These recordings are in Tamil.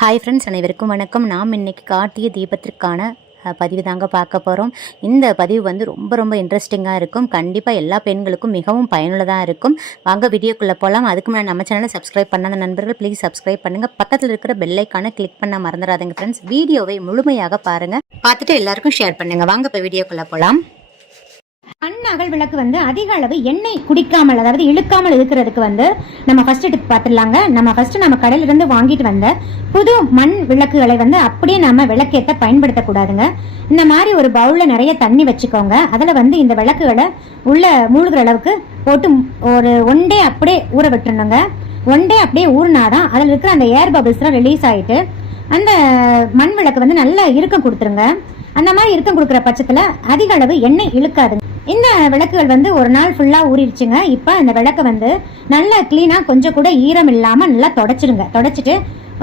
ஹாய் ஃப்ரெண்ட்ஸ் அனைவருக்கும் வணக்கம். நாம் இன்னைக்கு காட்டிய தீபத்திற்கான பதிவு தாங்க பார்க்க போகிறோம் இந்த பதிவு வந்து ரொம்ப ரொம்ப இன்ட்ரெஸ்டிங்காக இருக்கும். கண்டிப்பாக எல்லா பெண்களுக்கும் மிகவும் பயனுள்ளதாக இருக்கும். வாங்க வீடியோக்குள்ளே போகலாம் அதுக்கு முன்னாடி நம்ம சேனலை சப்ஸ்கிரைப் பண்ணாத நண்பர்கள் ப்ளீஸ் சப்ஸ்கிரைப் பண்ணுங்கள் பக்கத்தில் இருக்கிற பெல்லைக்கான கிளிக் பண்ண மறந்துடாதீங்க ஃப்ரெண்ட்ஸ் வீடியோவை முழுமையாக பாருங்கள் பார்த்துட்டு எல்லாருக்கும் ஷேர் பண்ணுங்கள் வாங்க இப்போ வீடியோக்குள்ளே போகலாம் மண் அகல் விளக்கு வந்து அதிக அளவு எண்ணெய் குடிக்காமல் அதாவது இழுக்காமல் இருக்கிறதுக்கு வந்து நம்ம ஃபர்ஸ்ட் எடுத்து பார்த்துடலாங்க. நம்ம ஃபர்ஸ்ட் நம்ம கடையிலிருந்து வாங்கிட்டு வந்த புது மண் விளக்குகளை வந்து அப்படியே நம்ம விளக்கேற்ற பயன்படுத்தக்கூடாதுங்க. இந்த மாதிரி ஒரு பவுலில் நிறைய தண்ணி வச்சுக்கோங்க. அதில் வந்து இந்த விளக்குகளை உள்ள மூழ்கிற அளவுக்கு போட்டு ஒரு ஒன் டே அப்படியே ஊற விட்டுருணுங்க ஒன் டே அப்படியே ஊறினாதான் அதில் இருக்கிற அந்த ஏர் பபிள்ஸ்லாம் ரிலீஸ் ஆயிட்டு அந்த மண் விளக்கு வந்து நல்லா இறுக்கம் கொடுத்துருங்க. அந்த மாதிரி இறுக்கம் கொடுக்குற பட்சத்தில் அதிக அளவு எண்ணெய் இழுக்காதுங்க. இந்த விளக்குகள் வந்து ஒரு நாள் ஃபுல்லாக ஊறிடுச்சுங்க இப்போ இந்த விளக்கை வந்து நல்லா க்ளீனாக கொஞ்சம் கூட ஈரம் இல்லாமல் நல்லா தொடச்சிடுங்க தொடச்சிட்டு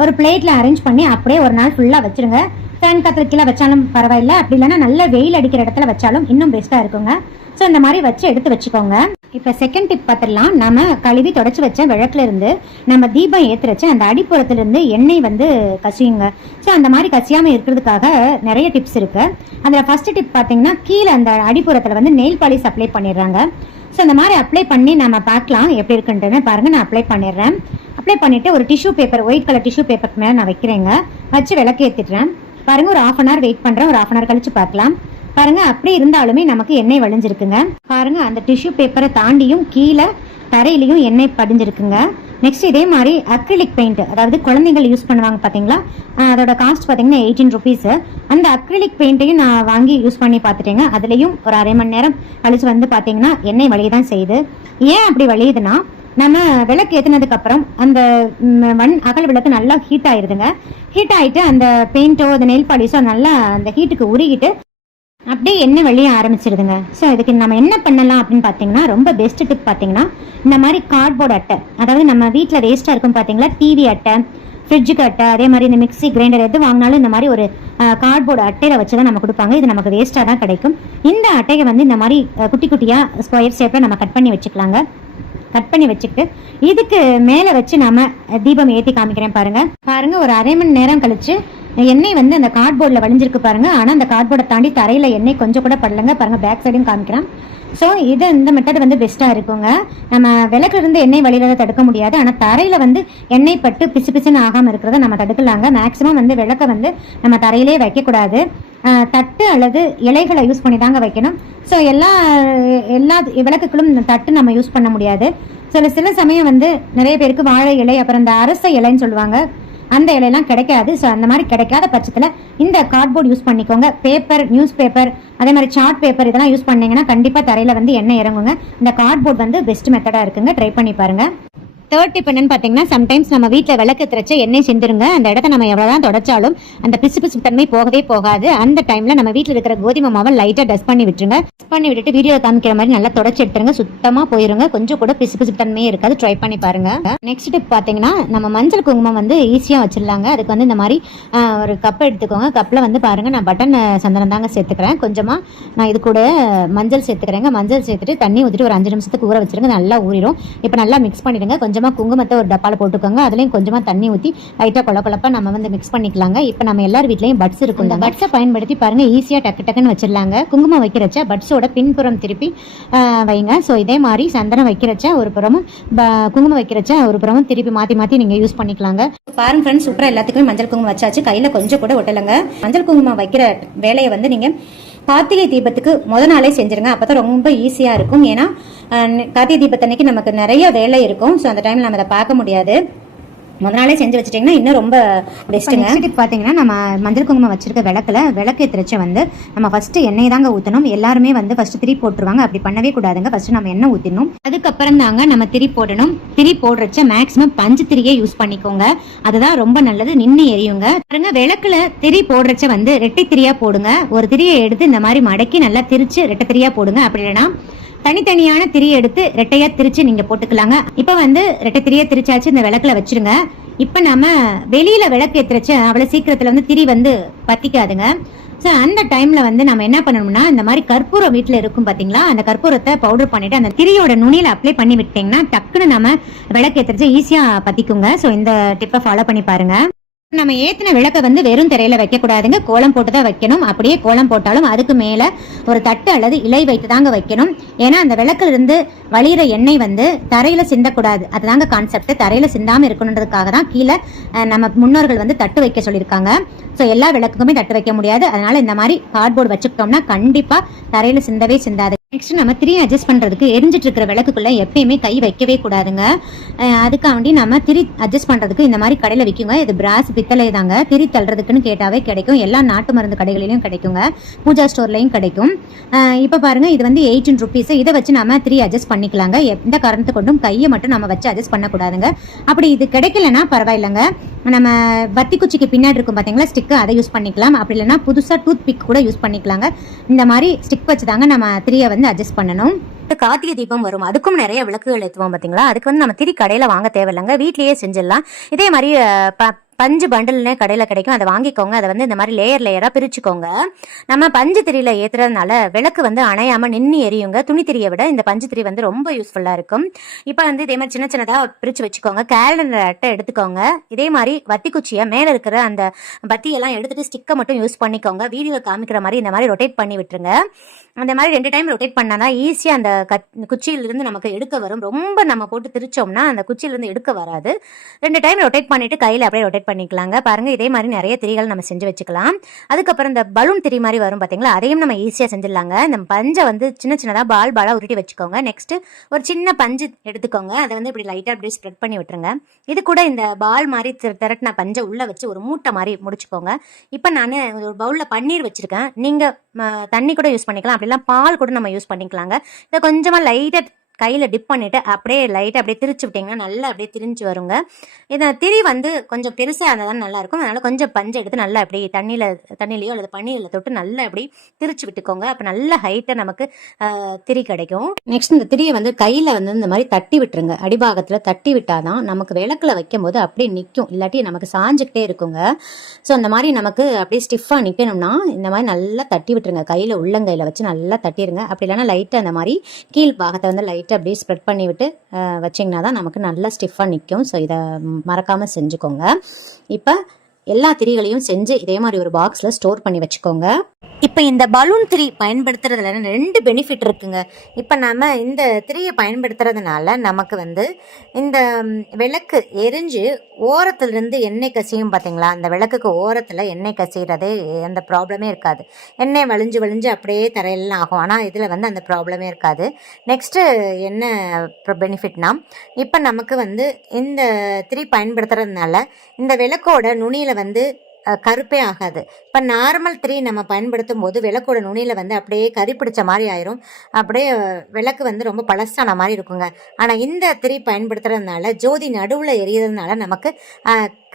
ஒரு பிளேட்டில் அரேஞ்ச் பண்ணி அப்படியே ஒரு நாள் ஃபுல்லாக வச்சிருங்க. ஃபேன் காத்துல கீழே வச்சாலும் பரவாயில்ல. அப்படி இல்லைன்னா நல்ல வெயில் அடிக்கிற இடத்துல வச்சாலும் இன்னும் பெஸ்ட்டாக இருக்குங்க. ஸோ இந்த மாதிரி வச்சு எடுத்து வச்சுக்கோங்க. இப்போ செகண்ட் டிப் பார்த்துடலாம் நம்ம கழுவி தொடச்சி வச்ச விளக்குலேருந்து நம்ம தீபம் ஏற்றுறச்சு அந்த அடிப்புறத்துலேருந்து எண்ணெய் வந்து கசியுங்க. ஸோ அந்த மாதிரி கசியாமல் இருக்கிறதுக்காக நிறைய டிப்ஸ் இருக்குது அதில் ஃபஸ்ட்டு டிப் பார்த்தீங்கன்னா கீழே அந்த அடிப்புறத்தில் வந்து நெயில் பாலிஸ் அப்ளை பண்ணிடுறாங்க. ஸோ அந்த மாதிரி அப்ளை பண்ணி நம்ம பார்க்கலாம் எப்படி இருக்குன்ட்டுன்னு பாருங்க. நான் அப்ளை பண்ணிடுறேன். அப்ளை பண்ணிவிட்டு ஒரு tissue paper white colour tissue பேப்பருக்கு மேலே நான் வைக்கிறேங்க. வச்சு விளக்கு ஏற்றிடுறேன் பாருங்கள் ஒரு ஆஃப் அன் ஹவர் வெயிட் பண்ணுறேன் ஒரு ஆஃப் அன் ஹவர் கழிச்சு பார்க்கலாம் பாருங்க அப்படி இருந்தாலுமே நமக்கு எண்ணெய் வழிஞ்சிருக்குங்க. பாருங்க அந்த டிஷ்யூ பேப்பரை தாண்டியும் கீழே தரையிலையும் எண்ணெய் படிஞ்சிருக்குங்க. நெக்ஸ்ட் இதே மாதிரி அக்ரிலிக் பெயிண்ட் அதாவது குழந்தைகள் யூஸ் பண்ணுவாங்க பார்த்தீங்களா அதோட காஸ்ட் பார்த்தீங்கன்னா எயிட்டீன் ருபீஸ் அந்த அக்ரிலிக் பெயிண்ட்டையும் நான் வாங்கி யூஸ் பண்ணி பார்த்துட்டேங்க அதுலேயும் ஒரு அரை மணி நேரம் கழிச்சு வந்து பார்த்தீங்கன்னா எண்ணெய் வழிய தான் செய்யுது. ஏன் அப்படி வழியுதுன்னா நம்ம விளக்கு ஏற்றினதுக்கு அப்புறம் அந்த மண் அகல் விளக்கு நல்லா ஹீட் ஆயிருதுங்க. ஹீட் ஆகிட்டு அந்த பெயிண்டோ அந்த நெல் பாலிஷோ நல்லா அந்த ஹீட்டுக்கு உருகிட்டு அப்படியே எண்ணெய் வெளியே ஆரம்பிச்சிருதுங்க? ஸோ இதுக்கு நம்ம என்ன பண்ணலாம் அப்படின்னு பார்த்தீங்கன்னா ரொம்ப பெஸ்ட் டிப் பார்த்தீங்கன்னா இந்த மாதிரி கார்ட்போர்ட் அட்டை அதாவது நம்ம வீட்டில் வேஸ்ட்டாக இருக்கும் பார்த்தீங்களா? டிவி அட்டை ஃப்ரிட்ஜுக்கு அட்டை அதே மாதிரி இந்த மிக்சி கிரைண்டர் எது வாங்கினாலும் இந்த மாதிரி ஒரு கார்ட்போர்டு அட்டையில் வச்சு தான் நம்ம கொடுப்பாங்க. இது நமக்கு வேஸ்ட்டாக தான் கிடைக்கும். இந்த அட்டையை வந்து இந்த மாதிரி குட்டி குட்டியாக ஸ்கொயர் ஷேப்பில் நம்ம கட் பண்ணி வச்சுக்கலாங்க. கட் பண்ணி வச்சுக்கிட்டு இதுக்கு மேலே வச்சு நாம தீபம் ஏற்றி காமிக்கிறேன் பாருங்க. பாருங்க ஒரு அரை மணி நேரம் கழிச்சு எண்ணெய் வந்து அந்த கார்ட்போர்டில் வழிஞ்சிருக்கு பாருங்க. ஆனால் அந்த கார்ட்போர்டை தாண்டி தரையில் எண்ணெய் கொஞ்சம் கூட படலங்க. பாருங்க பேக் சைடும் காமிக்கிறேன். ஸோ இது இந்த மெத்தட் வந்து பெஸ்ட்டாக இருக்குங்க. நம்ம விளக்கிலிருந்து எண்ணெய் வழியில தடுக்க முடியாது. ஆனால் தரையில் வந்து எண்ணெய் பட்டு பிசு பிசுன்னு ஆகாமல் இருக்கிறத நம்ம தடுக்கலாங்க. மேக்ஸிமம் வந்து விளக்கை வந்து நம்ம தரையிலே வைக்கக்கூடாது. தட்டு அல்லது இலைகளை யூஸ் பண்ணி தாங்க வைக்கணும். ஸோ எல்லா எல்லா விளக்குகளும் இந்த தட்டு நம்ம யூஸ் பண்ண முடியாது. சில சில சமயம் வந்து நிறைய பேருக்கு வாழை இலை அப்புறம் இந்த அரச இலைன்னு சொல்லுவாங்க. அந்த இலையெல்லாம் கிடைக்காது. ஸோ அந்த மாதிரி கிடைக்காத பட்சத்தில் இந்த கார்ட்போர்ட் யூஸ் பண்ணிக்கோங்க. பேப்பர் நியூஸ் பேப்பர் அதே மாதிரி சார்ட் பேப்பர் இதெல்லாம் யூஸ் பண்ணீங்கன்னா கண்டிப்பாக தரையில் வந்து எண்ணெய் இறங்குங்க. இந்த கார்ட்போர்ட் வந்து பெஸ்ட் மெத்தடாக இருக்குங்க. ட்ரை பண்ணி பாருங்க. தேர்ட் டிப் என்னன்னு பார்த்தீங்கன்னா சம்டைம்ஸ் நம்ம வீட்டில் விளக்கு திரைச்ச எண்ணெய் செஞ்சிருங்க அந்த இடத்த நம்ம எவ்வளோதான் தொடச்சாலும் அந்த பிசு பிசு தன்மை போகவே போகாது. அந்த டைமில் நம்ம வீட்டில் இருக்கிற கோதுமை மாவை லைட்டாக டஸ்ட் பண்ணி விட்டுருங்க. டஸ்ட் பண்ணி விட்டுட்டு வீடியோ காமிக்கிற மாதிரி நல்லா தொடச்சி எடுத்துருங்க. சுத்தமாக போயிருங்க. கொஞ்சம் கூட பிசு பிசு தன்மையே இருக்காது. ட்ரை பண்ணி பாருங்க. நெக்ஸ்ட் டிப் பார்த்தீங்கன்னா நம்ம மஞ்சள் குங்குமம் வந்து ஈஸியாக வச்சிடலாங்க. அதுக்கு வந்து இந்த மாதிரி ஒரு கப் எடுத்துக்கோங்க. கப்பில் வந்து பாருங்க நான் பட்டன் சந்தனம் தாங்க சேர்த்துக்கிறேன். கொஞ்சமாக நான் இது கூட மஞ்சள் சேர்த்துக்கிறேங்க. மஞ்சள் சேர்த்துட்டு தண்ணி ஊற்றிட்டு ஒரு அஞ்சு நிமிஷத்துக்கு ஊற வச்சிருங்க. நல்லா ஊறிடும் இப்போ நல்லா மிக்ஸ் பண்ணிடுங்க. கொஞ்சமாக குங்குமத்தை ஒரு டப்பாவில் போட்டுக்கோங்க. அதுலேயும் கொஞ்சமாக தண்ணி ஊற்றி லைட்டாக கொல கொலப்பா நம்ம வந்து மிக்ஸ் பண்ணிக்கலாங்க. இப்போ நம்ம எல்லார் வீட்லேயும் பட்ஸ் இருக்கும் இந்த பட்ஸை பயன்படுத்தி பாருங்க. ஈஸியாக டக்கு டக்குன்னு வச்சிடலாங்க. குங்குமம் வைக்கிறச்ச பட்ஸோட பின்புறம் திருப்பி வைங்க. ஸோ இதே மாதிரி சந்தனம் வைக்கிறச்ச ஒரு புறமும் குங்குமம் வைக்கிறச்ச ஒரு புறமும் திருப்பி மாற்றி மாற்றி நீங்கள் யூஸ் பண்ணிக்கலாங்க. பாருங்க ஃப்ரெண்ட்ஸ் சூப்பராக எல்லாத்துக்குமே மஞ்சள் குங்குமம் வச்சாச்சு. கையில் கொஞ்சம் கூட ஒட்டலைங்க. மஞ்சள் குங்குமம் வைக்கிற வேலையை வந்து நீங்கள் கார்த்திகை தீபத்துக்கு முத நாளே செஞ்சிருங்க. அப்பதான் ரொம்ப ஈஸியாக இருக்கும். ஏன்னா கார்த்திகை தீபத்தன்னைக்கு நமக்கு நிறைய வேலை இருக்கும். ஸோ அந்த டைமில் நம்ம அதை பார்க்க முடியாது. முத நாளே செஞ்சு வச்சிட்டிங்கன்னா இன்னும் ரொம்ப பெஸ்ட்டுங்க நெக்ஸ்ட் பார்த்தீங்கன்னா நம்ம மஞ்சள் குங்குமம் வச்சிருக்க விளக்குல விளக்கு திரைச்ச வந்து நம்ம ஃபர்ஸ்ட் எண்ணெய் தாங்க ஊற்றணும் எல்லாருமே வந்து ஃபர்ஸ்ட் திரி போட்டுருவாங்க. அப்படி பண்ணவே கூடாதுங்க. ஃபர்ஸ்ட் நம்ம எண்ணெய் ஊற்றிடணும் அதுக்கப்புறம் தாங்க நம்ம திரி போடணும். திரி போடுறச்ச மேக்ஸிமம் பஞ்சு திரியே யூஸ் பண்ணிக்கோங்க. அதுதான் ரொம்ப நல்லது. நின்று எரியுங்க. பாருங்க விளக்குல திரி போடுறச்ச வந்து ரெட்டை திரியா போடுங்க. ஒரு திரியை எடுத்து இந்த மாதிரி மடக்கி நல்லா திரிச்சு ரெட்டை திரியா போடுங்க. அப்படி இல்லைன்னா தனித்தனியான திரி எடுத்து ரெட்டையா திரிச்சு நீங்க போட்டுக்கலாங்க. இப்ப வந்து ரெட்டை திரியா திரிச்சாச்சு இந்த விளக்குல வச்சிருங்க. இப்ப நம்ம வெளியில விளக்கு ஏத்துறச்ச அவ்வளவு சீக்கிரத்துல வந்து திரி வந்து பத்திக்காதுங்க. ஸோ அந்த டைம்ல வந்து நம்ம என்ன பண்ணணும்னா இந்த மாதிரி கற்பூரம் வீட்டில் இருக்கும் பாத்தீங்களா? அந்த கற்பூரத்தை பவுடர் பண்ணிட்டு அந்த திரியோட நுனியில அப்ளை பண்ணி விட்டீங்கன்னா டக்குன்னு நம்ம விளக்கு ஏத்துறச்சு ஈஸியா பத்திக்குங்க. ஸோ இந்த டிப்பை ஃபாலோ பண்ணி பாருங்க. நம்ம ஏத்தின விளக்க வந்து வெறும் திரையில வைக்க கூடாதுங்க கோலம் போட்டு தான் வைக்கணும். அப்படியே கோலம் போட்டாலும் அதுக்கு மேல ஒரு தட்டு அல்லது இலை வைத்து தாங்க வைக்கணும். ஏன்னா அந்த விளக்குல இருந்து வழியிற எண்ணெய் வந்து தரையில சிந்தக்கூடாது. அதுதாங்க கான்செப்ட் தரையில சிந்தாம இருக்கணுன்றதுக்காக தான் கீழே நம்ம முன்னோர்கள் வந்து தட்டு வைக்க சொல்லியிருக்காங்க. ஸோ எல்லா விளக்குக்குமே தட்டு வைக்க முடியாது. அதனால இந்த மாதிரி கார்ட்போர்டு வச்சுக்கிட்டோம்னா கண்டிப்பா தரையில சிந்தவே சிந்தாது. நெக்ஸ்ட் நம்ம திரி அட்ஜஸ்ட் பண்ணுறதுக்கு எரிஞ்சிட்டு இருக்கிற விளக்குக்குள்ளே எப்பயுமே கை வைக்கவே கூடாதுங்க. அதுக்காண்டி நம்ம திரி அட்ஜஸ்ட் பண்ணுறதுக்கு இந்த மாதிரி கடையில் விற்குங்க இது பிராஸ் பித்தளை தாங்க. திரி தள்ளுறதுக்குன்னு கேட்டாவே கிடைக்கும். எல்லா நாட்டு மருந்து கடைகளிலும் கிடைக்குங்க. பூஜா ஸ்டோர்லையும் கிடைக்கும். இப்போ பாருங்கள் பாருங்க இது வந்து எயிட்டின் ருபீஸ் இதை வச்சு நம்ம திரி அட்ஜஸ்ட் பண்ணிக்கலாங்க. எந்த காரணத்தை கொண்டும் கையை மட்டும் நம்ம வச்சு அட்ஜஸ்ட் பண்ணக்கூடாதுங்க. அப்படி இது கிடைக்கலன்னா பரவாயில்லைங்க. நம்ம பத்தி குச்சிக்கு பின்னாடி இருக்கும் பார்த்தீங்களா ஸ்டிக்கு அதை யூஸ் பண்ணிக்கலாம். அப்படி இல்லைன்னா புதுசாக டூத் பிக் கூட யூஸ் பண்ணிக்கலாங்க. இந்த மாதிரி ஸ்டிக் வச்சு தாங்க நம்ம திரியை வந்து அட்ஜஸ்ட் பண்ணணும். கார்த்திகை தீபம் வரும். அதுக்கும் நிறைய விளக்குகள் ஏற்றுவோம் பார்த்தீங்களா அதுக்கு வந்து நம்ம திரி கடையில் வாங்க தேவையில்லைங்க. வீட்லேயே செஞ்சிடலாம். இதே மாதிரி பஞ்சு பண்டில்னே கடையில் கிடைக்கும். அதை வாங்கிக்கோங்க. அதை வந்து இந்த மாதிரி லேயர் லேயராக பிரிச்சுக்கோங்க. நம்ம பஞ்சு திரியில் ஏற்றுறதுனால விளக்கு வந்து அணையாமல் நின்று எரியுங்க. துணி திரியை விட இந்த பஞ்சு திரி வந்து ரொம்ப யூஸ்ஃபுல்லாக இருக்கும். இப்போ வந்து இதே மாதிரி சின்ன சின்னதாக பிரித்து வச்சுக்கோங்க. கேலண்டர் அட்டை எடுத்துக்கோங்க. இதே மாதிரி வத்தி குச்சியை மேலே இருக்கிற அந்த பத்தியெல்லாம் எடுத்துட்டு ஸ்டிக்கை மட்டும் யூஸ் பண்ணிக்கோங்க. வீடியோ காமிக்கிற மாதிரி இந்த மாதிரி ரொட்டேட் பண்ணி விட்டுருங்க. அந்த மாதிரி ரெண்டு டைம் ரொட்டேட் பண்ணால் தான் ஈஸியாக அந்த கத் குச்சியிலிருந்து நமக்கு எடுக்க வரும். ரொம்ப நம்ம போட்டு திரிச்சோம்னா அந்த குச்சியிலேருந்து எடுக்க வராது. ரெண்டு டைம் ரொட்டேட் பண்ணிவிட்டு கையில் அப்படியே ரொட்டேட் பண்ணிக்கலாங்க. பாருங்க இதே மாதிரி நிறைய திரிகள் நம்ம செஞ்சு வச்சுக்கலாம். அதுக்கப்புறம் இந்த பலூன் திரி மாதிரி வரும் பார்த்தீங்களா அதையும் நம்ம ஈஸியாக செஞ்சிடலாங்க. இந்த பஞ்சை வந்து சின்ன சின்னதாக பால் பாலாக உருட்டி வச்சுக்கோங்க. நெக்ஸ்ட் ஒரு சின்ன பஞ்சு எடுத்துக்கோங்க. அதை வந்து இப்படி லைட்டாக அப்படியே ஸ்ப்ரெட் பண்ணி விட்டுருங்க. இது கூட இந்த பால் மாதிரி திரட்டின பஞ்சை உள்ளே வச்சு ஒரு மூட்டை மாதிரி முடிச்சுக்கோங்க. இப்போ நான் ஒரு பவுலில் பன்னீர் வச்சுருக்கேன். நீங்கள் தண்ணி கூட யூஸ் பண்ணிக்கலாம். அப்படிலாம் பால் கூட நம்ம யூஸ் பண்ணிக்கலாங்க. இதை கொஞ்சமாக லைட்டாக கையில் டிப் பண்ணிவிட்டு அப்படியே லைட்டாக அப்படியே திரிச்சு விட்டிங்கன்னா நல்லா அப்படியே திரிஞ்சு வருங்க. இதை திரி வந்து கொஞ்சம் பெருசாக இருந்தால் தான் நல்லாயிருக்கும் அதனால் கொஞ்சம் பஞ்சை எடுத்து நல்லா அப்படி தண்ணியில் தண்ணியிலையோ அல்லது பன்னீரில் தொட்டு நல்லா அப்படி திரிச்சு விட்டுக்கோங்க. அப்போ நல்ல ஹைட்டாக நமக்கு திரி கிடைக்கும். நெக்ஸ்ட் இந்த திரியை வந்து கையில் வந்து இந்த மாதிரி தட்டி விட்டுருங்க. அடிபாகத்தில் தட்டி விட்டால் தான் நமக்கு விளக்கில் வைக்கும் போது அப்படியே நிற்கும் இல்லாட்டி நமக்கு சாஞ்சிக்கிட்டே இருக்குங்க. ஸோ அந்த மாதிரி நமக்கு அப்படியே ஸ்டிஃபாக நிற்கணும்னா இந்த மாதிரி நல்லா தட்டி விட்டுருங்க. கையில் உள்ளங்கையில் வச்சு நல்லா தட்டிடுங்க அப்படி இல்லைன்னா லைட்டாக அந்த மாதிரி கீழ் பாகத்தை வந்து லைட் லைட்டாக அப்படியே ஸ்ப்ரெட் பண்ணி விட்டு வச்சிங்கன்னா தான் நமக்கு நல்லா ஸ்டிஃபாக நிற்கும் ஸோ இதை மறக்காமல் செஞ்சுக்கோங்க. இப்போ எல்லா திரிகளையும் செஞ்சு இதே மாதிரி ஒரு பாக்ஸில் ஸ்டோர் பண்ணி வச்சுக்கோங்க. இப்போ இந்த பலூன் திரி பயன்படுத்துறதுல ரெண்டு பெனிஃபிட் இருக்குங்க. இப்போ நாம் இந்த திரியை பயன்படுத்துறதுனால நமக்கு வந்து இந்த விளக்கு எரிஞ்சு ஓரத்துலேருந்து எண்ணெய் கசியும் பார்த்தீங்களா அந்த விளக்குக்கு ஓரத்தில் எண்ணெய் கசிகிறதே அந்த ப்ராப்ளமே இருக்காது. எண்ணெய் வழிஞ்சு வழிஞ்சு அப்படியே தரையெல்லாம் ஆகும். ஆனால் இதில் வந்து அந்த ப்ராப்ளமே இருக்காது. நெக்ஸ்ட்டு என்ன பெனிஃபிட்னா இப்போ நமக்கு வந்து இந்த திரி பயன்படுத்துறதுனால இந்த விளக்கோட நுனியில் வந்து கருப்பே ஆகாது. இப்போ நார்மல் த்ரீ நம்ம பயன்படுத்தும் போது விளக்கோட நுனியில் வந்து அப்படியே கறி பிடிச்ச மாதிரி ஆயிரும். அப்படியே விளக்கு வந்து ரொம்ப பழசான மாதிரி இருக்குங்க. ஆனால் இந்த த்ரீ பயன்படுத்துறதுனால ஜோதி நடுவில் எரியறதுனால நமக்கு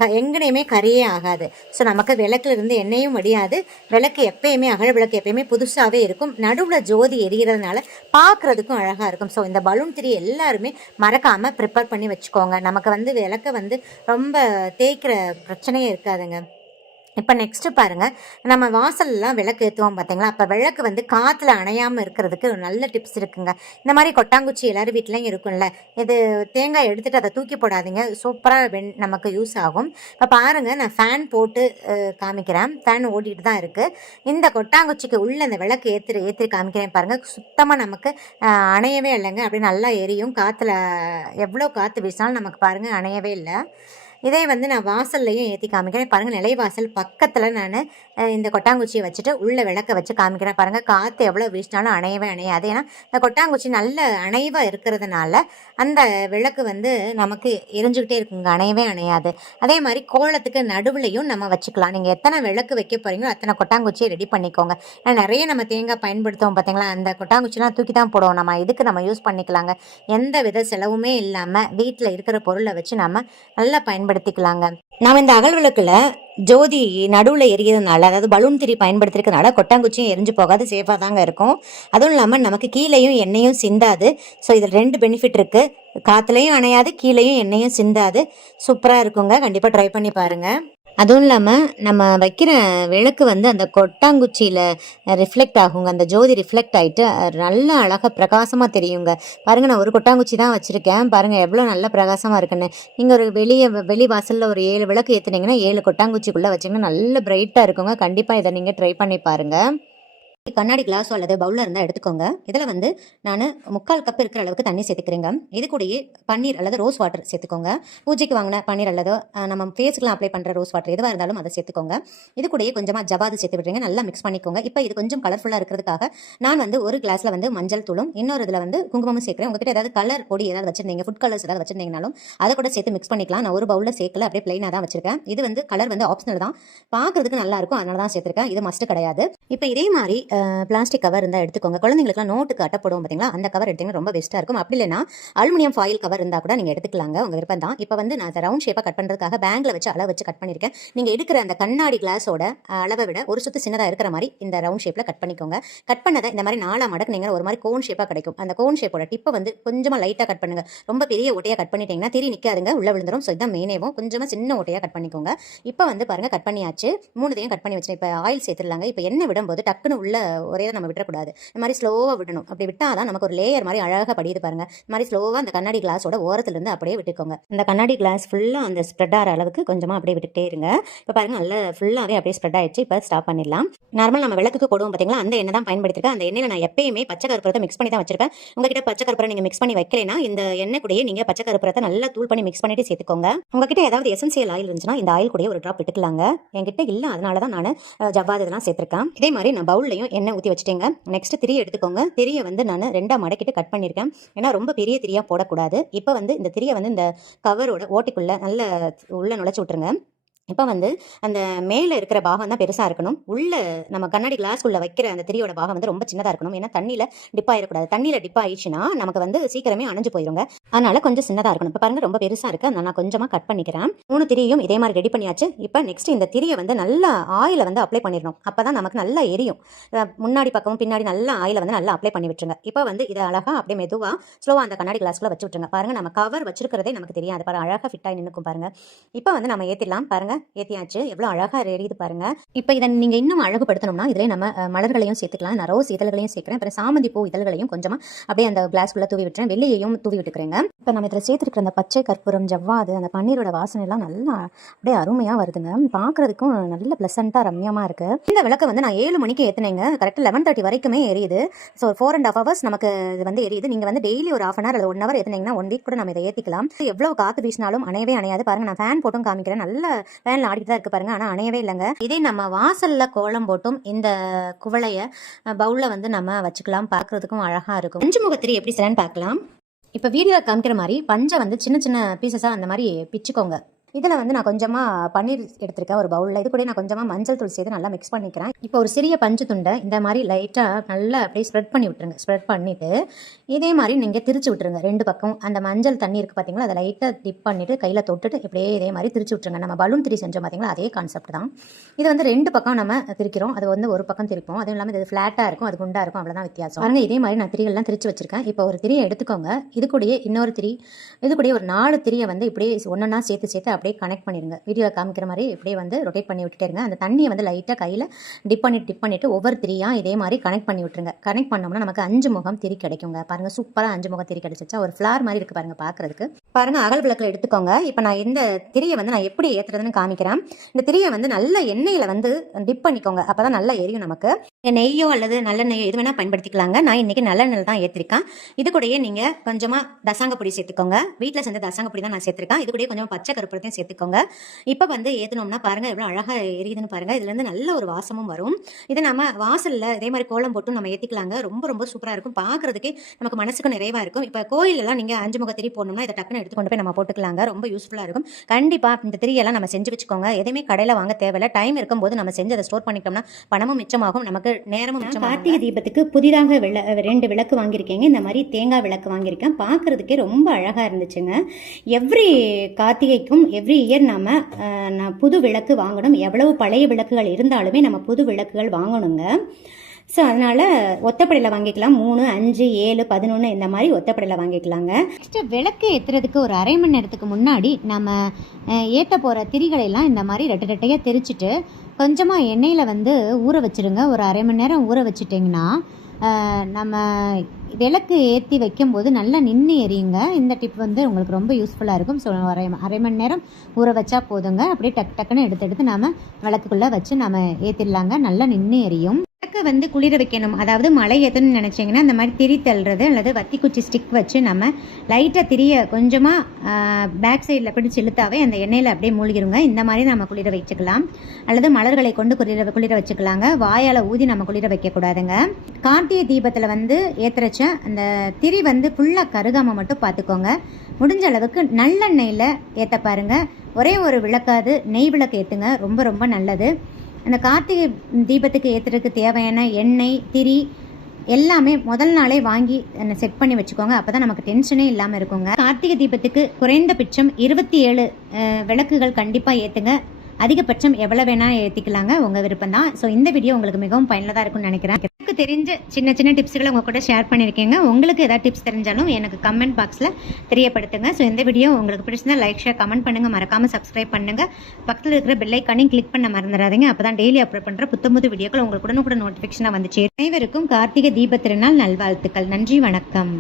க எங்கனையுமே கரியே ஆகாது. ஸோ நமக்கு விளக்குலேருந்து எண்ணெயும் வடியாது. விளக்கு எப்பயுமே அகல் விளக்கு எப்பயுமே புதுசாகவே இருக்கும். நடுவில் ஜோதி எரியறதுனால பார்க்குறதுக்கும் அழகாக இருக்கும். ஸோ இந்த பலூன் திரி எல்லாருமே மறக்காமல் ப்ரிப்பேர் பண்ணி வச்சுக்கோங்க. நமக்கு வந்து விளக்கை வந்து ரொம்ப தேய்க்கிற பிரச்சனையே இருக்காதுங்க. இப்போ நெக்ஸ்ட்டு பாருங்கள் நம்ம வாசல்லாம் விளக்கு ஏற்றுவோம் பார்த்தீங்களா அப்போ விளக்கு வந்து காற்றுல அணையாமல் இருக்கிறதுக்கு ஒரு நல்ல டிப்ஸ் இருக்குங்க. இந்த மாதிரி கொட்டாங்குச்சி எல்லோரும் வீட்லேயும் இருக்கும்ல. இது தேங்காய் எடுத்துகிட்டு அதை தூக்கி போடாதீங்க. சூப்பராக வெண் நமக்கு யூஸ் ஆகும். இப்போ பாருங்கள் நான் ஃபேன் போட்டு காமிக்கிறேன். ஃபேன் ஓடிட்டு தான் இருக்குது இந்த கொட்டாங்குச்சிக்கு உள்ளே இந்த விளக்கு ஏற்றி ஏற்றி காமிக்கிறேன் பாருங்கள் சுத்தமாக நமக்கு அணையவே இல்லைங்க. அப்படியே நல்லா எரியும். காற்றுல எவ்வளோ காற்று வீசினாலும் நமக்கு பாருங்கள் அணையவே இல்லை. இதே வந்து நான் வாசல்லையும் ஏற்றி காமிக்கிறேன். பாருங்கள் நிலைவாசல் பக்கத்தில் நான் இந்த கொட்டாங்குச்சியை வச்சுட்டு உள்ளே விளக்க வச்சு காமிக்கிறேன். பாருங்கள் காற்று எவ்வளோ வீசினாலும் அணையவே அணையாது. ஏன்னா இந்த கொட்டாங்குச்சி நல்ல அணைவாக இருக்கிறதுனால அந்த விளக்கு வந்து நமக்கு எரிஞ்சுக்கிட்டே இருக்குங்க. அணையவே அணையாது. அதே மாதிரி கோலத்துக்கு நடுவுலையும் நம்ம வச்சுக்கலாம். நீங்கள் எத்தனை விளக்கு வைக்க போகிறீங்களோ அத்தனை கொட்டாங்குச்சியை ரெடி பண்ணிக்கோங்க. ஏன்னா நிறைய நம்ம தேங்காய் பயன்படுத்துவோம் பார்த்தீங்களா அந்த கொட்டாங்குச்சிலாம் தூக்கி தான் போடுவோம். நம்ம இதுக்கு நம்ம யூஸ் பண்ணிக்கலாங்க. எந்த வித செலவுமே இல்லாமல் வீட்டில் இருக்கிற பொருளை வச்சு நம்ம நல்லா பயன்படுத்திக்கலாங்க. நாம் இந்த அகல் விளக்குல ஜோதி நடுவில் எரியதுனால அதாவது பலூன் திரி பயன்படுத்திருக்கனால கொட்டாங்குச்சியும் எரிஞ்சு போகாது சேஃபாக தாங்க இருக்கும். அதுவும் இல்லாமல் நமக்கு கீழேயும் எண்ணெயும் சிந்தாது. ஸோ இதில் ரெண்டு பெனிஃபிட் இருக்குது காற்றுலையும் அணையாது கீழேயும் எண்ணெயும் சிந்தாது. சூப்பராக இருக்குங்க. கண்டிப்பாக ட்ரை பண்ணி பாருங்கள் அதுவும் இல்லாமல் நம்ம வைக்கிற விளக்கு வந்து அந்த கொட்டாங்குச்சியில் ரிஃப்ளெக்ட் ஆகுங்க. அந்த ஜோதி ரிஃப்ளெக்ட் ஆகிட்டு நல்ல அழகாக பிரகாசமாக தெரியுங்க. பாருங்கள் நான் ஒரு கொட்டாங்குச்சி தான் வச்சுருக்கேன். பாருங்கள் எவ்வளோ நல்ல பிரகாசமாக இருக்குன்னு. நீங்கள் ஒரு வெளியே வெளி வாசலில் ஒரு ஏழு விளக்கு ஏற்றுனீங்கன்னா ஏழு கொட்டாங்குச்சிக்குள்ளே வச்சிங்கன்னா நல்ல பிரைட்டாக இருக்குங்க. கண்டிப்பாக இதை நீங்கள் ட்ரை பண்ணி பாருங்கள் கண்ணாடி கிளாஸோ அல்லது பவுலில் இருந்தால் எடுத்துக்கோங்க. இதில் வந்து நான் முக்கால் கப் இருக்கிற அளவுக்கு தண்ணி சேர்த்துக்கிறேங்க. இது கூடயே பன்னீர் அல்லது ரோஸ் வாட்டர் சேர்த்துக்கோங்க. பூஜைக்கு வாங்கின பன்னீர் அல்லது நம்ம ஃபேஸுக்குலாம் அப்ளை பண்ணுற ரோஸ் வாட்டர் எதுவாக இருந்தாலும் அதை சேர்த்துக்கோங்க. இது கூடயே கொஞ்சமாக ஜவாது சேர்த்து விடுறீங்க. நல்லா மிக்ஸ் பண்ணிக்கோங்க. இப்போ இது கொஞ்சம் கலர்ஃபுல்லாக இருக்கிறதுக்காக நான் வந்து ஒரு கிளாஸில் வந்து மஞ்சள் தூளும் இன்னொரு இதில் வந்து குங்குமமும் சேர்க்குறேன். உங்ககிட்ட ஏதாவது கலர் பொடி ஏதாவது வச்சிருந்தீங்க ஃபுட் கலர்ஸ் ஏதாவது வச்சிருந்தீங்கனாலும் அதை கூட சேர்த்து மிக்ஸ் பண்ணிக்கலாம். நான் ஒரு பவுலில் சேர்க்கல அப்படியே பிளைனாக தான் வச்சிருக்கேன். இது வந்து கலர் வந்து ஆப்ஷனல் தான். பார்க்குறதுக்கு நல்லா இருக்கும். அதனால தான் சேர்த்துருக்கேன். இது மஸ்ட் கிடையாது. இப்போ இதே மாதிரி பிளாஸ்டிக் கவர் இருந்தால் எடுத்துக்கோங்க. குழந்தைங்களுக்குலாம் நோட்டுக்கு அட்டைப்படுவோம் பார்த்தீங்களா அந்த கவர் எடுத்தீங்கன்னா ரொம்ப பெஸ்ட்டாக இருக்கும். அப்படி இல்லைனா அலுமினியம் ஃபாயில் கவர் இருந்தால் கூட நீங்கள் எடுத்துக்கலாங்க. உங்கள் விருப்பம் தான். இப்போ வந்து நான் அதை ரவுண்ட் ஷேப்பாக கட் பண்ணுறதுக்காக பேங்கில் வச்சு அளவு வச்சு கட் பண்ணியிருக்கேன் நீங்கள் எடுக்கிற அந்த கண்ணாடி கிளாஸோட அளவை விட ஒரு சுத்து சின்னதாக இருக்கிற மாதிரி இந்த ரவுண்ட் ஷேப்பில் கட் பண்ணிக்கோங்க. கட் பண்ணதை இந்த மாதிரி நாலாம் மடக்கு நீங்கள் ஒரு மாதிரி கோன் ஷேப்பாக கிடைக்கும். அந்த கோன் ஷேப்போட டிப்பை வந்து கொஞ்சமாக லைட்டாக கட் பண்ணுங்க. ரொம்ப பெரிய ஓட்டையாக கட் பண்ணிட்டீங்கன்னா திரி நிற்காதுங்க உள்ள விழுந்துரும். ஸோ இதான் மெயினேவும் கொஞ்சமாக சின்ன ஓட்டையாக கட் பண்ணிக்கோங்க. இப்போ வந்து பாருங்க கட் பண்ணியாச்சு. மூணுதையும் கட் பண்ணி வச்சு இப்போ ஆயில் சேர்த்துடலாங்க. இப்போ எண்ணெய் விடும்போது டக்குன்னு உள்ள ஒரே இதை நம்ம விட்டுறக்கூடாது. இந்த மாதிரி ஸ்லோவாக விடணும். அப்படி விட்டால் தான் நமக்கு ஒரு லேயர் மாதிரி அழகாக படியுது பாருங்க. இந்த மாதிரி ஸ்லோவாக அந்த கண்ணாடி கிளாஸோட ஓரத்துலேருந்து அப்படியே விட்டுக்கோங்க. இந்த கண்ணாடி கிளாஸ் ஃபுல்லாக அந்த ஸ்ப்ரெட் ஆகிற அளவுக்கு கொஞ்சமாக அப்படியே விட்டுட்டே இருங்க. இப்போ பாருங்கள் நல்லா ஃபுல்லாகவே அப்படியே ஸ்ப்ரெட் ஆகிடுச்சு இப்போ ஸ்டாப் பண்ணிடலாம். நார்மல் நம்ம விளக்குக்கு போடுவோம் பார்த்தீங்களா அந்த எண்ணெய் தான் பயன்படுத்திருக்கேன். அந்த எண்ணெயில் நான் எப்பயுமே பச்சை கருப்புறத்தை மிக்ஸ் பண்ணி தான் வச்சிருப்பேன். உங்ககிட்ட பச்சை கருப்புறம் நீங்கள் மிக்ஸ் பண்ணி வைக்கலைன்னா இந்த எண்ணெய் கூடயே நீங்கள் பச்சை கருப்புறத்தை நல்லா தூள் பண்ணி மிக்ஸ் பண்ணிட்டு சேர்த்துக்கோங்க. உங்ககிட்ட ஏதாவது எசென்சியல் ஆயில் இருந்துச்சுன்னா இந்த ஆயில் கூட ஒரு ட்ராப் விட்டுக்கலாங்க. என்கிட்ட இல்லை அதனால தான் நான் ஜவ்வாது இதெல்லாம் சேர்த்துருக்கேன். இதே மாதிரி நான் பவுல்லையும் எண்ணெய் ஊற்றி வச்சுட்டேங்க. நெக்ஸ்ட் திரி எடுத்துக்கோங்க. திரியை வந்து நான் ரெண்டாக மடக்கிட்டு கட் பண்ணியிருக்கேன் ஏன்னா ரொம்ப பெரிய திரியாக போடக்கூடாது. இப்போ வந்து இந்த திரியை வந்து இந்த கவரோட ஓட்டைக்குள்ளே நல்ல உள்ளே நுழைச்சி விட்ருங்க இப்போ வந்து அந்த மேலே இருக்கிற பாகம் தான் பெருசாக இருக்கணும். உள்ள நம்ம கண்ணாடி கிளாஸ்க்குள்ளே வைக்கிற அந்த திரியோட பாகம் வந்து ரொம்ப சின்னதாக இருக்கணும். ஏன்னா தண்ணியில் டிப் ஆகிடக்கூடாது தண்ணியில் டிப் ஆயிடுச்சுன்னா நமக்கு வந்து சீக்கிரமே அணைஞ்சு போயிருங்க. அதனால கொஞ்சம் சின்னதாக இருக்கணும். இப்போ பாருங்கள் ரொம்ப பெருசாக இருக்குது அதனால் நான் கொஞ்சமாக கட் பண்ணிக்கிறேன். மூணு திரியும் இதே மாதிரி ரெடி பண்ணியாச்சு. இப்போ நெக்ஸ்ட் இந்த திரியை வந்து நல்லா ஆயிலை வந்து அப்ளை பண்ணிடணும். அப்போ தான் நமக்கு நல்லா எரியும். முன்னாடி பக்கமும் பின்னாடி நல்லா ஆயிலை வந்து நல்லா அப்ளை பண்ணி விட்டுருங்க. இப்போ வந்து இதை அழகாக அப்படியே மெதுவாக ஸ்லோவாக அந்த கண்ணாடி கிளாஸ்க்குள்ளே வச்சு விட்டுருங்க. பாருங்கள் நம்ம கவர் வச்சிருக்கிறதே நமக்கு தெரியாது. பாருங்கள் அழகாக ஃபிட் நின்றுக்கும் பாருங்கள் இப்போ வந்து நம்ம ஏற்றிடலாம் பாருங்கள் ஏற்றியாச்சு எவ்வளோ அழகாக எரியுது பாருங்க. இப்போ இதை நீங்கள் இன்னும் அழகுபடுத்தணும்னா இதிலே நம்ம மலர்களையும் சேர்த்துக்கலாம். நான் ரோஸ் இதழ்களையும் சேர்க்குறேன். அப்புறம் சாமந்தி பூ இதழ்களையும் கொஞ்சமாக அப்படியே அந்த கிளாஸ்க்குள்ளே தூவி விட்டுறேன். வெள்ளையையும் தூவி விட்டுக்கிறேங்க. இப்போ நம்ம இதில் சேர்த்துருக்கிற அந்த பச்சை கற்பூரம் ஜவ்வாது அந்த பன்னீரோட வாசனை எல்லாம் நல்லா அப்படியே அருமையாக வருதுங்க. பார்க்குறதுக்கும் நல்ல ப்ளசண்ட்டாக ரம்யமாக இருக்குது இந்த விளக்கை வந்து நான் ஏழு மணிக்கு ஏற்றினேங்க கரெக்டாக லெவன் தேர்ட்டி வரைக்குமே எரியுது. So four and half hours நமக்கு இது வந்து எரியுது. நீங்கள் வந்து டெய்லி ஒரு ஆஃப் அன் ஹவர் அல்லது ஒன் ஹவர் ஏற்றினீங்கன்னா ஒன் வீக் கூட நம்ம இதை ஏற்றிக்கலாம் எவ்வளோ காற்று வீசினாலும் அணையவே அணையாது. பாருங்க நான் ஃபேன் போட்டும் காமிக்கிறேன். நல்ல ஃபேனில் ஆடிட்டு தான் இருக்கு பாருங்க. ஆனால் அணையவே இல்லைங்க. இதே நம்ம வாசல்ல கோலம் போட்டும் இந்த குவளைய பவுலில் வந்து நம்ம வச்சுக்கலாம். பாக்குறதுக்கும் அழகா இருக்கும். அஞ்சு முகத்திரி எப்படி சிலன்னு பார்க்கலாம். இப்போ வீடியோ காமிக்கிற மாதிரி பஞ்சை வந்து சின்ன சின்ன பீசஸாக அந்த மாதிரி பிச்சுக்கோங்க. இதில் வந்து நான் கொஞ்சமாக பன்னீர் எடுத்திருக்கேன் ஒரு பவுலில் இது கூட நான் கொஞ்சமாக மஞ்சள் தூள் சேர்த்து நல்லா மிக்ஸ் பண்ணிக்கிறேன். இப்போ ஒரு சிறிய பஞ்சு துண்டை இந்த மாதிரி லைட்டாக நல்லா அப்படியே ஸ்ப்ரெட் பண்ணி விட்டுருங்க. ஸ்ப்ரெட் பண்ணிவிட்டு இதே மாதிரி நீங்கள் திரிச்சு விட்டுருங்க ரெண்டு பக்கம் அந்த மஞ்சள் தண்ணி இருக்குது பார்த்தீங்களா அதை லைட்டாக டிப் பண்ணிவிட்டு கையில் தொட்டுட்டு இப்படியே இதே மாதிரி திரிச்சு விட்டுருங்க. நம்ம பலூன் திரி செஞ்சோம் பார்த்தீங்களா அதே கான்செப்ட் தான். இது வந்து ரெண்டு பக்கம் நம்ம திரிக்கிறோம். அது வந்து ஒரு பக்கம் திரிப்போம். அதுவும் இல்லாமல் இது ஃப்ளாட்டாக இருக்கும் அது குண்டாக இருக்கும் அவ்வளோதான் வித்தியாசம். பாருங்கள் இதே மாதிரி நான் திரிகள்லாம் திரிச்சு வச்சிருக்கேன். இப்போ ஒரு திரியை எடுத்துக்கோங்க. இது கூடயே இன்னொரு திரி இது கூடயே ஒரு நாலு திரியை வந்து இப்படியே ஒன்றா சேர்த்து சேர்த்து அப்படியே கனெக்ட் பண்ணிடுங்க வீடியோவில் காமிக்கிற மாதிரி இப்படியே வந்து ரொட்டேட் பண்ணி விட்டுட்டே இருங்க. அந்த தண்ணியை வந்து லைட்டாக கையில் டிப் பண்ணி டிப் பண்ணிட்டு ஒவ்வொரு திரியாக இதே மாதிரி கனெக்ட் பண்ணி விட்டுருங்க. கனெக்ட் பண்ணோம்னா நமக்கு அஞ்சு முகம் திரி கிடைக்குங்க. பாருங்க சூப்பராக அஞ்சு முகம் திரி கிடைச்சிச்சா ஒரு ஃப்ளார் மாதிரி இருக்கு பாருங்க பார்க்கறதுக்கு. பாருங்க அகல் விளக்கில் எடுத்துக்கோங்க. இப்போ நான் இந்த திரியை வந்து நான் எப்படி ஏற்றுறதுன்னு காமிக்கிறேன். இந்த திரியை வந்து நல்ல எண்ணெயில் வந்து டிப் பண்ணிக்கோங்க. அப்போ தான் நல்லா எரியும் நமக்கு. நெய்யோ அல்லது நல்லெண்ணெய்யோ எது வேணால் பயன்படுத்திக்கலாங்க. நான் இன்றைக்கி நல்லெண்ணெய் தான் ஏற்றிருக்கேன் இது கூடயே நீங்கள் கொஞ்சமாக தசாங்க பொடி சேர்த்துக்கோங்க. வீட்டில் செஞ்ச தசாங்க பொடி தான் நான் சேர்த்துருக்கேன். இது கூடயே கொஞ்சம் பச்சை கருப்பூரத்தையும் சேர்த்துக்கோங்க. இப்போ வந்து ஏற்றினோம்னா பாருங்கள் எவ்வளோ அழகாக எரியுதுன்னு பாருங்கள் இதுலேருந்து நல்ல ஒரு வாசமும் வரும். இதை நம்ம வாசலில் இதே மாதிரி கோலம் போட்டும் நம்ம ஏற்றிக்கலாங்க ரொம்ப ரொம்ப சூப்பராக இருக்கும். பார்க்குறதுக்கே நமக்கு மனசுக்கு நிறைவாக இருக்கும். இப்போ கோயிலெல்லாம் நீங்கள் அஞ்சு முக திரி போடணும்னா இதை டக்குன்னு எடுத்து கொண்டு போய் நம்ம போட்டுக்கலாங்க. ரொம்ப யூஸ்ஃபுல்லாக இருக்கும். கண்டிப்பாக இந்த திரியெல்லாம் நம்ம செஞ்சு வச்சுக்கோங்க. எதுவுமே கடையில் வாங்க தேவையில்ல. டைம் இருக்கும்போது நம்ம செஞ்சு அதை ஸ்டோர் பண்ணிட்டோம்னா பணமும் மிச்சமாகும். நமக்கு நேரமும் மிச்சம் கார்த்திகை தீபத்துக்கு புதிதாக ரெண்டு விளக்கு வாங்கியிருக்கேங்க. இந்த மாதிரி தேங்காய் விளக்கு வாங்கியிருக்கேன். பார்க்கறதுக்கே ரொம்ப அழகாக இருந்துச்சுங்க. எவ்ரி கார்த்திகைக்கும் எவ்ரி இயர் நாம புது விளக்கு வாங்கணும். எவ்வளவு பழைய விளக்குகள் இருந்தாலுமே நம்ம புது விளக்குகள் வாங்கணுங்க. ஸோ அதனால் ஒத்தப்படையில் வாங்கிக்கலாம். மூணு அஞ்சு ஏழு பதினொன்று இந்த மாதிரி ஒத்தப்படையில் வாங்கிக்கலாங்க. நெக்ஸ்ட்டு விளக்கு ஏற்றுறதுக்கு ஒரு அரை மணி நேரத்துக்கு முன்னாடி நம்ம ஏற்ற போகிற திரிகளை எல்லாம் இந்த மாதிரி ரெட்டை ரெட்டையாக திரிச்சிட்டு கொஞ்சமாக எண்ணெயில் வந்து ஊற வச்சிருங்க. ஒரு அரை மணி நேரம் ஊற வச்சுட்டிங்கன்னா நம்ம விளக்கு ஏற்றி வைக்கும்போது நல்லா நின்று எரியுங்க. இந்த டிப் வந்து உங்களுக்கு ரொம்ப யூஸ்ஃபுல்லாக இருக்கும். ஸோ அரை அரை மணி நேரம் ஊற வச்சா போதுங்க. அப்படியே டக் டக்குன்னு எடுத்து எடுத்து நாம் விளக்குக்குள்ளே வச்சு நம்ம ஏற்றிடலாங்க நல்லா நின்று எரியும். விளக்கு வந்து குளிர வைக்கணும். அதாவது மழை எதுன்னு நினச்சிங்கன்னா இந்த மாதிரி திரி தள்ளுறது அல்லது வத்தி குச்சி ஸ்டிக் வச்சு நம்ம லைட்டாக திரிய கொஞ்சமாக பேக் சைடில் பிடிச்சி இழுத்தாவே அந்த எண்ணெயில் அப்படியே மூழ்கிருங்க. இந்த மாதிரி நம்ம குளிர வச்சுக்கலாம். அல்லது மலர்களை கொண்டு குளிர குளிர வச்சுக்கலாங்க. வாயால் ஊதி நம்ம குளிர வைக்கக்கூடாதுங்க. கார்த்திகை தீபத்தில் வந்து ஏற்றுறச்ச அந்த திரி வந்து ஃபுல்லாக கருகாமல் மட்டும் பார்த்துக்கோங்க முடிஞ்ச அளவுக்கு நல்லெண்ணெயில் ஏற்ற பாருங்க. ஒரே ஒரு விளக்காது நெய் விளக்கு ஏற்றுங்க ரொம்ப ரொம்ப நல்லது. அந்த கார்த்திகை தீபத்துக்கு ஏற்றுறதுக்கு தேவையான எண்ணெய் திரி எல்லாமே முதல் நாளே வாங்கி செட் பண்ணி வச்சுக்கோங்க. அப்போ தான் நமக்கு டென்ஷனே இல்லாமல் இருக்குங்க. கார்த்திகை தீபத்துக்கு குறைந்தபட்சம் இருபத்தி ஏழு விளக்குகள் கண்டிப்பாக ஏற்றுங்க அதிகபட்சம் எவ்வளோ வேணால் ஏற்றிக்கலாங்க உங்கள் விருப்பம் தான் ஸோ இந்த வீடியோ உங்களுக்கு மிகவும் பயனுள்ளதாக இருக்கும்னு நினைக்கிறேன். எனக்கு தெரிஞ்ச சின்ன சின்ன டிப்ஸ்களை உங்கள் கூட ஷேர் பண்ணியிருக்கேங்க. உங்களுக்கு ஏதாவது டிப்ஸ் தெரிஞ்சாலும் எனக்கு கமெண்ட் பாக்ஸில் தெரியப்படுத்துங்க. ஸோ இந்த வீடியோ உங்களுக்கு பிடிச்சிருந்தா லைக் ஷேர் கமெண்ட் பண்ணுங்கள் மறக்காமல் சப்ஸ்கிரைப் பண்ணுங்கள் பக்கத்தில் இருக்கிற பெல்லைக்கானையும் கிளிக் பண்ண மறந்துடாதீங்க. அப்போ தான் டெய்லி அப்லோட் பண்ணுற புத்தம்புது வீடியோக்கள் உங்களுக்கு உடனுக்குடன் நோட்டிஃபிகேஷனாக வந்துச்சு. அனைவருக்கும் கார்த்திகை தீப திருநாள் நல்வாழ்த்துக்கள். நன்றி வணக்கம்.